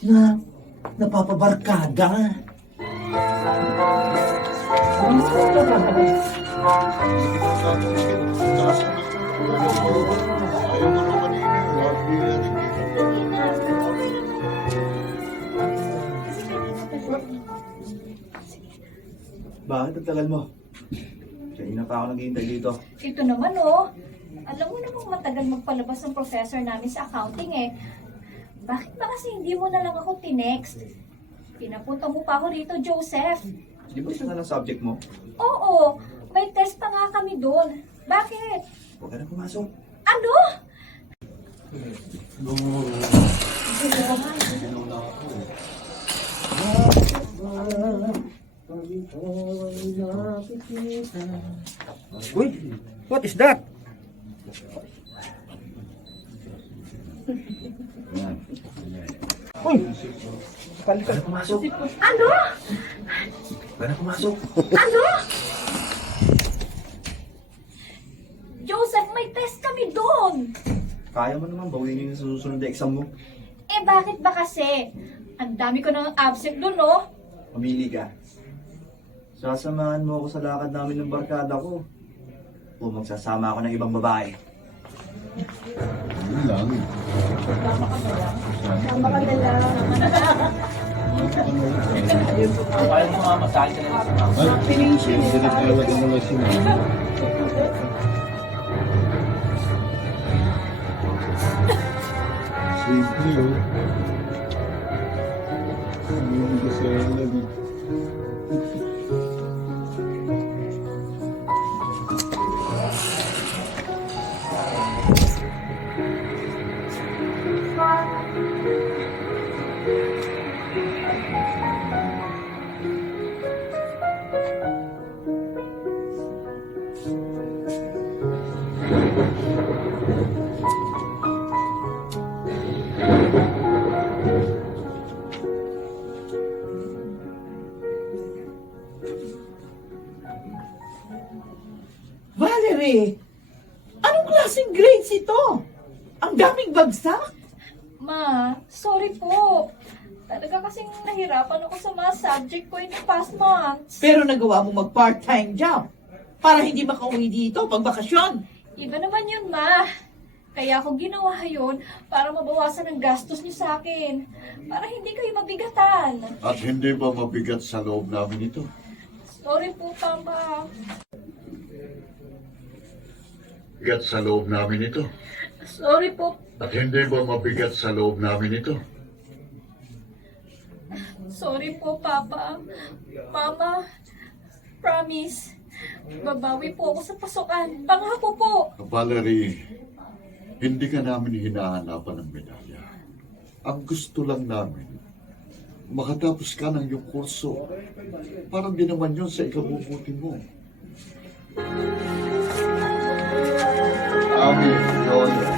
na napapabarkada. Bakit ang tagal mo? Kanina pa ako naghihintay dito. Ito naman oh. Alam mo namang matagal magpalabas ng professor namin sa accounting eh. Bakit ba kasi hindi mo na lang ako tinext? Pinapunta mo pa ako rito, Joseph. Di ba isa na lang subject mo? Oo, may test pa nga kami doon. Bakit? Huwag ka na pumasok. Ano? Uy, what is that? Uy, Huwag ka na pumasok. Ano? Huwag ka na pumasok. Ano? Joseph, may test kami doon. Kaya mo naman bawin yung sa susunod na exam mo. Eh bakit ba kasi? Ang dami ko nang absent doon, no? Pamili ka. Sasamahan mo ako sa lakad namin ng barkada ko. O magsasama ako ng ibang babae. Yun lang. Siyempre talaga naman si Mama. Siyempre, oh. Hindi kasi ako lagi. Valerie, anong klaseng grades ito? Ang daming bagsak. Ma, sorry po. Talaga kasing nahirapan ako sa mga subject ko in the past months. Pero nagawa mo mag-part-time job para hindi makauwi dito pag bakasyon. Iba naman yun, Ma. Kaya ako ginawa yun para mabawasan ang gastos niyo sa akin. Para hindi kayo mabigatan. At hindi ba mabigat sa loob namin ito? Sorry po, Papa. Bigat sa loob namin ito. Sorry po. At hindi ba mabigat sa loob namin ito? Sorry po, Papa. Mama, promise. Babawi po ako sa pasukan. Pangako po. Valerie, hindi ka namin hinahanapan ng medalya. Ang gusto lang namin, makatapos ka ng iyong kurso. Parang din naman yun sa ikabubuti mo. Amin, Lord.